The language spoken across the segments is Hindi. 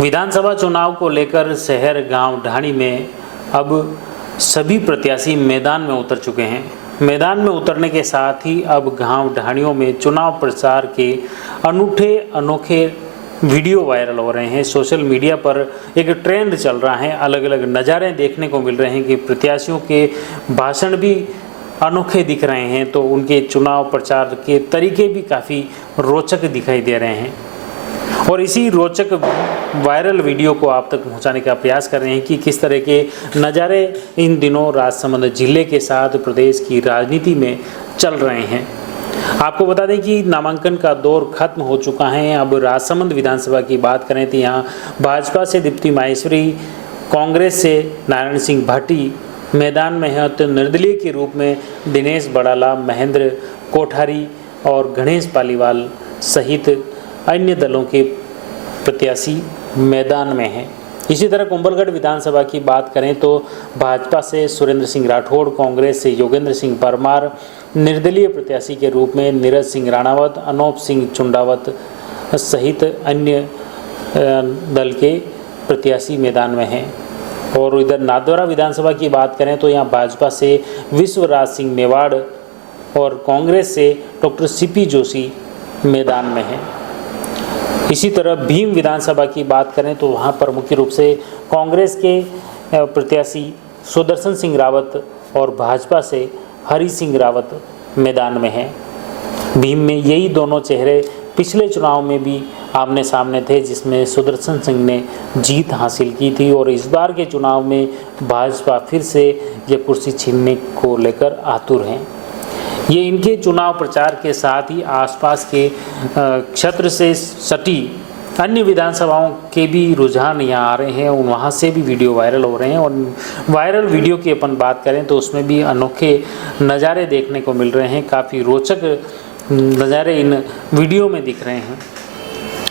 विधानसभा चुनाव को लेकर शहर गांव ढाणी में अब सभी प्रत्याशी मैदान में उतर चुके हैं। मैदान में उतरने के साथ ही अब गांव ढाणियों में चुनाव प्रचार के अनोखे वीडियो वायरल हो रहे हैं। सोशल मीडिया पर एक ट्रेंड चल रहा है, अलग अलग नज़ारे देखने को मिल रहे हैं कि प्रत्याशियों के भाषण भी अनोखे दिख रहे हैं, तो उनके चुनाव प्रचार के तरीके भी काफ़ी रोचक दिखाई दे रहे हैं। और इसी रोचक वायरल वीडियो को आप तक पहुंचाने का प्रयास कर रहे हैं कि किस तरह के नज़ारे इन दिनों राजसमंद जिले के साथ प्रदेश की राजनीति में चल रहे हैं। आपको बता दें कि नामांकन का दौर खत्म हो चुका है। अब राजसमंद विधानसभा की बात करें तो यहाँ भाजपा से दीप्ति माहेश्वरी, कांग्रेस से नारायण सिंह भाटी मैदान में है, तो निर्दलीय के रूप में दिनेश बड़ाला, महेंद्र कोठारी और गणेश पालीवाल सहित अन्य दलों के प्रत्याशी मैदान में हैं। इसी तरह कुंभलगढ़ विधानसभा की बात करें तो भाजपा से सुरेंद्र सिंह राठौड़, कांग्रेस से योगेंद्र सिंह परमार, निर्दलीय प्रत्याशी के रूप में नीरज सिंह राणावत, अनूप सिंह चुंडावत सहित अन्य दल के प्रत्याशी मैदान में हैं। और इधर नाथद्वारा विधानसभा की बात करें तो यहाँ भाजपा से विश्वराज सिंह मेवाड़ और कांग्रेस से डॉक्टर सीपी जोशी मैदान में हैं। इसी तरह भीम विधानसभा की बात करें तो वहाँ पर मुख्य रूप से कांग्रेस के प्रत्याशी सुदर्शन सिंह रावत और भाजपा से हरि सिंह रावत मैदान में हैं। भीम में यही दोनों चेहरे पिछले चुनाव में भी आमने सामने थे, जिसमें सुदर्शन सिंह ने जीत हासिल की थी और इस बार के चुनाव में भाजपा फिर से यह कुर्सी छीनने को लेकर आतुर हैं। ये इनके चुनाव प्रचार के साथ ही आसपास के क्षेत्र से सटी अन्य विधानसभाओं के भी रुझान यहाँ आ रहे हैं, वहाँ से भी वीडियो वायरल हो रहे हैं। और वायरल वीडियो की अपन बात करें तो उसमें भी अनोखे नज़ारे देखने को मिल रहे हैं, काफ़ी रोचक नज़ारे इन वीडियो में दिख रहे हैं।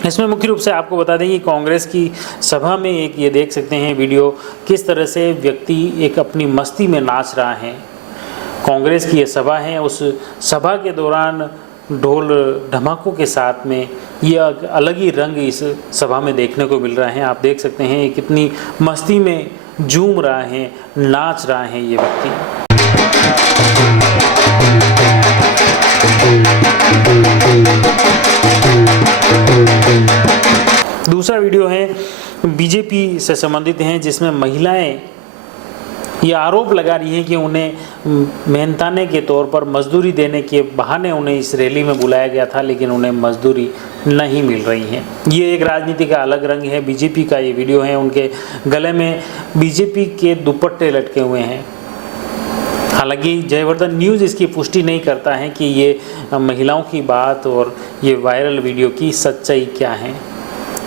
इसमें मुख्य रूप से आपको बता दें कि कांग्रेस की सभा में एक ये देख सकते हैं वीडियो, किस तरह से व्यक्ति एक अपनी मस्ती में नाच रहा है। कांग्रेस की ये सभा है, उस सभा के दौरान ढोल धमाकों के साथ में यह अलग ही रंग इस सभा में देखने को मिल रहा है। आप देख सकते हैं कितनी मस्ती में झूम रहा है, नाच रहा है ये व्यक्ति। दूसरा वीडियो है बीजेपी से संबंधित है, जिसमें महिलाएं ये आरोप लगा रही हैं कि उन्हें मेहनताने के तौर पर मजदूरी देने के बहाने उन्हें इस रैली में बुलाया गया था, लेकिन उन्हें मजदूरी नहीं मिल रही है। ये एक राजनीति का अलग रंग है। बीजेपी का ये वीडियो है, उनके गले में बीजेपी के दुपट्टे लटके हुए हैं। हालांकि जयवर्धन न्यूज़ इसकी पुष्टि नहीं करता है कि ये महिलाओं की बात और ये वायरल वीडियो की सच्चाई क्या है।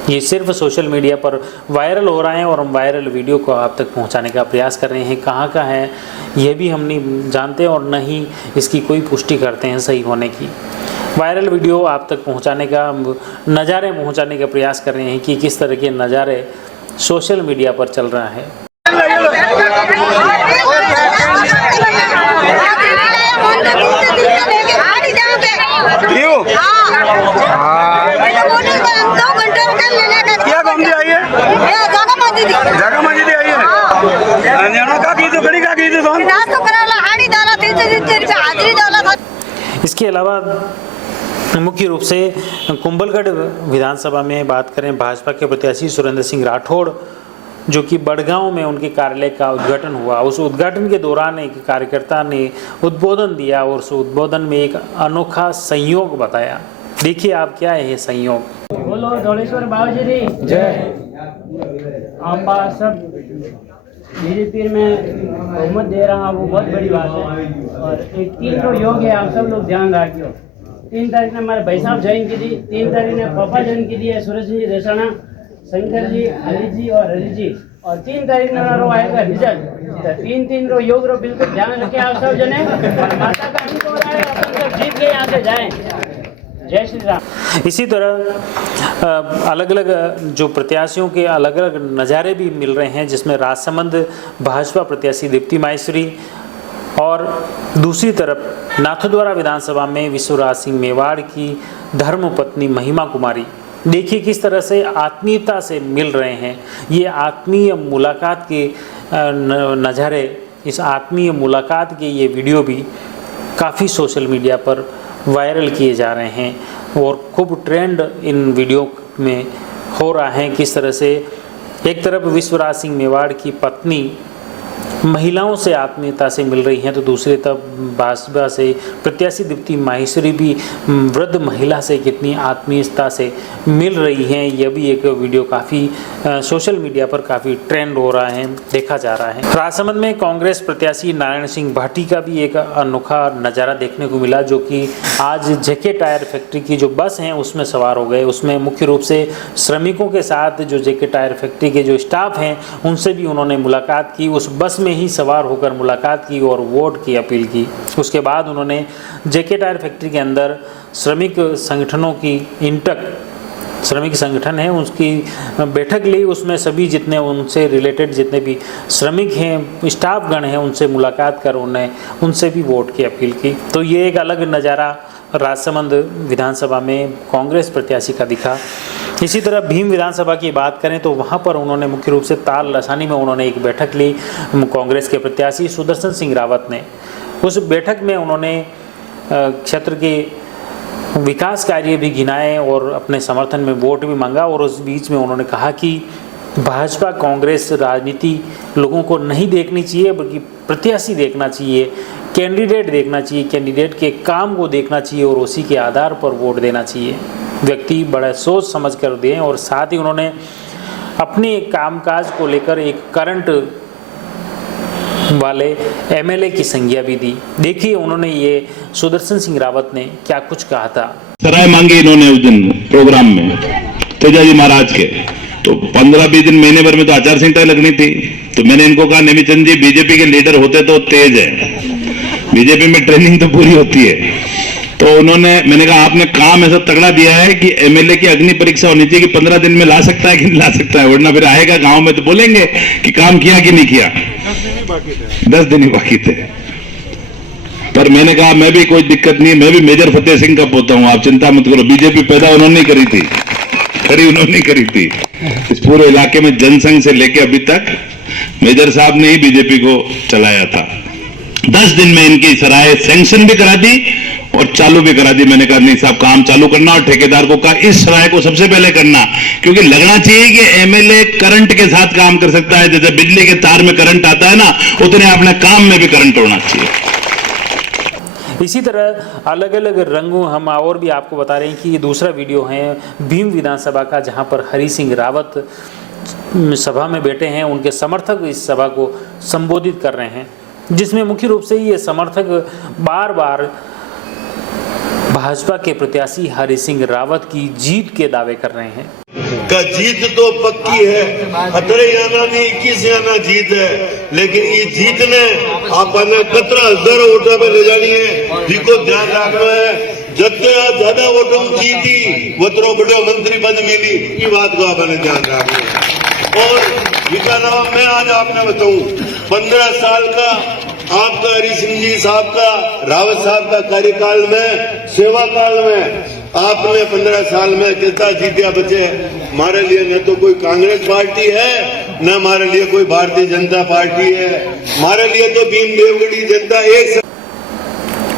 ये सिर्फ सोशल मीडिया पर वायरल हो रहा है और हम वायरल वीडियो को आप तक पहुंचाने का प्रयास कर रहे हैं। कहाँ का है ये भी हम नहीं जानते और न ही इसकी कोई पुष्टि करते हैं सही होने की। वायरल वीडियो आप तक पहुंचाने का, नज़ारे पहुंचाने का प्रयास कर रहे हैं कि किस तरह के नज़ारे सोशल मीडिया पर चल रहा है। इसके अलावा मुख्य रूप से कुंभलगढ़ विधानसभा में बात करें, भाजपा के प्रत्याशी सुरेंद्र सिंह राठौड़ जो कि बड़गांव में उनके कार्यालय का उद्घाटन हुआ, उस उद्घाटन के दौरान एक कार्यकर्ता ने उद्बोधन दिया और उस उद्बोधन में एक अनोखा संयोग बताया। देखिए आप क्या है ये संयोग। बोलो धौलेश्वर बाबाजी जय। आप सब बीजेपी में बहुमत दे रहा, वो बहुत बड़ी बात है। और एक 3 योग है, आप सब लोग ध्यान रखियो। 3 तारीख ने हमारे भाई साहब ज्वाइन की थी, 3 तारीख ने पापा ज्वाइन की थी, सूरज जी रेसाना, शंकर जी, अली जी और हरी जी, और 3 तारीख ने आएगा रिजल्ट। 3 रो योग रो बिल्कुल ध्यान रखे आप सब जने। माता का जीत हो रहा है, अपन सब जीत के यहाँ से जाए। जय श्री राम। इसी तरह अलग अलग जो प्रत्याशियों के अलग अलग नज़ारे भी मिल रहे हैं, जिसमें राजसमंद भाजपा प्रत्याशी दीप्ति माहेश्वरी और दूसरी तरफ नाथद्वारा विधानसभा में विश्वराज सिंह मेवाड़ की धर्मपत्नी महिमा कुमारी देखिए किस तरह से आत्मीयता से मिल रहे हैं। ये आत्मीय मुलाकात के नज़ारे, इस आत्मीय मुलाकात के ये वीडियो भी काफ़ी सोशल मीडिया पर वायरल किए जा रहे हैं और खूब ट्रेंड इन वीडियो में हो रहा है। किस तरह से एक तरफ विश्वराज सिंह मेवाड़ की पत्नी महिलाओं से आत्मीयता से मिल रही हैं, तो दूसरी तरफ भाजपा से प्रत्याशी दीप्ति माहेश्वरी भी वृद्ध महिला से कितनी आत्मीयता से मिल रही हैं। यह भी एक वीडियो काफ़ी सोशल मीडिया पर काफ़ी ट्रेंड हो रहा है, देखा जा रहा है। राजसमंद में कांग्रेस प्रत्याशी नारायण सिंह भाटी का भी एक अनोखा नज़ारा देखने को मिला, जो कि आज जेके टायर फैक्ट्री की जो बस हैं उसमें सवार हो गए। उसमें मुख्य रूप से श्रमिकों के साथ जो जेके टायर फैक्ट्री के जो स्टाफ हैं उनसे भी उन्होंने मुलाकात की, उस बस में ही सवार होकर मुलाकात की और वोट की अपील की। उसके बाद उन्होंने जेके टायर फैक्ट्री के अंदर श्रमिक संगठनों की इंटक श्रमिक संगठन है उसकी बैठक ली। उसमें सभी जितने उनसे रिलेटेड जितने भी श्रमिक हैं, स्टाफगण हैं, उनसे मुलाकात कर उनसे भी वोट की अपील की। तो ये एक अलग नज़ारा राजसमंद विधानसभा में कांग्रेस प्रत्याशी का दिखा। इसी तरह भीम विधानसभा की बात करें तो वहाँ पर उन्होंने मुख्य रूप से ताल लसानी में उन्होंने एक बैठक ली कांग्रेस के प्रत्याशी सुदर्शन सिंह रावत ने। उस बैठक में उन्होंने क्षेत्र के विकास कार्य भी गिनाए और अपने समर्थन में वोट भी मांगा। और उस बीच में उन्होंने कहा कि भाजपा कांग्रेस राजनीति लोगों को नहीं देखनी चाहिए, बल्कि प्रत्याशी देखना चाहिए, कैंडिडेट देखना चाहिए, कैंडिडेट के काम को देखना चाहिए और उसी के आधार पर वोट देना चाहिए। व्यक्ति बड़ा सोच समझ कर दें। और साथ ही उन्होंने अपने कामकाज को लेकर एक करंट वाले एमएलए की संज्ञा भी दी। देखिए उन्होंने ये सुदर्शन सिंह रावत ने क्या कुछ कहा था। सराय मांगी इन्होंने उस दिन प्रोग्राम में तेजाजी महाराज के, तो 15-20 दिन महीने भर में तो आचार संहिता लगनी थी। तो मैंने इनको कहा नेमीचंद जी बीजेपी के लीडर होते तो तेज है, बीजेपी में ट्रेनिंग तो पूरी होती है। तो मैंने कहा आपने काम ऐसा तगड़ा दिया है कि एमएलए की अग्नि परीक्षा होनी चाहिए कि 15 दिन में ला सकता है कि नहीं ला सकता है, वरना फिर आएगा गांव में तो बोलेंगे कि काम किया कि नहीं किया। 10 दिन ही बाकी थे। पर मैंने कहा मैं भी कोई दिक्कत नहीं, मैं भी मेजर फतेह सिंह का पोता हूं, आप चिंता मत करो। बीजेपी पैदा उन्होंने करी थी, खड़ी उन्होंने करी थी। इस पूरे इलाके में जनसंघ से लेके अभी तक मेजर साहब ने ही बीजेपी को चलाया था। 10 दिन में इनकी सराय सैंक्शन भी करा दी और चालू भी करा दी। मैंने कहा नहीं साहब काम चालू करना, और ठेकेदार को कहा इस सराय को सबसे पहले करना, क्योंकि लगना चाहिए कि एमएलए करंट के साथ काम कर सकता है। जैसे बिजली के तार में करंट आता है ना, उतने अपने काम में भी करंट होना चाहिए। इसी तरह अलग अलग रंगों हम और भी आपको बता रहे हैं कि ये दूसरा वीडियो है भीम विधानसभा का, जहां पर हरि सिंह रावत सभा में बैठे हैं। उनके समर्थक इस सभा को संबोधित कर रहे हैं, जिसमें मुख्य रूप से ये समर्थक बार बार भाजपा के प्रत्याशी हरि सिंह रावत की जीत के दावे कर रहे हैं। का जीत तो पक्की है, 18 नहीं 21 जीत है, लेकिन ये जीत ने आपने 15,000 वोटों में ले जानी है। जिसको ध्यान रखना है, जितना ज्यादा वोटों जीती उतना बड़े मंत्री पद मिली, ये बात को आपने ध्यान रखना है। और विकास मैं आज आपने बताऊं 15 साल का आपका हरि सिंह जी साहब का, रावत साहब का कार्यकाल में, सेवा काल में आपने 15 साल में कितना जीतिया बचे। हमारे लिए न तो कोई कांग्रेस पार्टी है, न हमारे लिए कोई भारतीय जनता पार्टी है, हमारे लिए तो भीम देवगढ़ी जनता एक।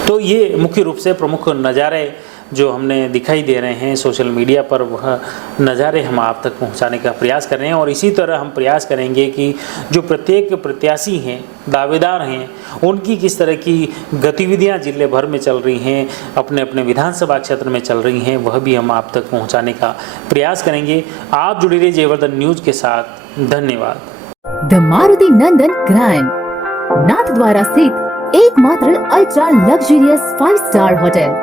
तो ये मुख्य रूप से प्रमुख नज़ारे जो हमने दिखाई दे रहे हैं सोशल मीडिया पर, वह नज़ारे हम आप तक पहुंचाने का प्रयास कर रहे हैं। और इसी तरह हम प्रयास करेंगे कि जो प्रत्येक प्रत्याशी हैं, दावेदार हैं, उनकी किस तरह की गतिविधियां जिले भर में चल रही हैं, अपने अपने विधानसभा क्षेत्र में चल रही हैं, वह भी हम आप तक पहुँचाने का प्रयास करेंगे। आप जुड़े रहिए जयवर्धन न्यूज़ के साथ। धन्यवाद। द मारुति नंदन ग्रैंड नाथ द्वारा स्थित एकमात्र ultra luxurious 5 star hotel,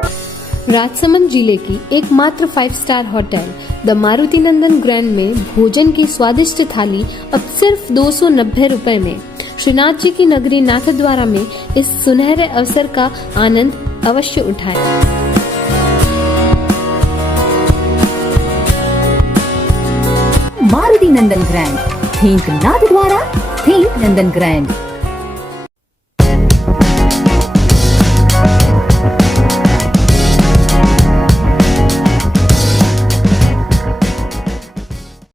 Rajsamand जिले की एकमात्र 5 star hotel the Maruti Nandan grand में भोजन की स्वादिष्ट थाली अब सिर्फ 290 रुपए में। श्रीनाथ जी की नगरी नाथद्वारा में इस सुनहरे अवसर का आनंद अवश्य उठाएं। मारुति नंदन ग्रैंड, थिंक नाथद्वारा, थिंक नंदन ग्रैंड।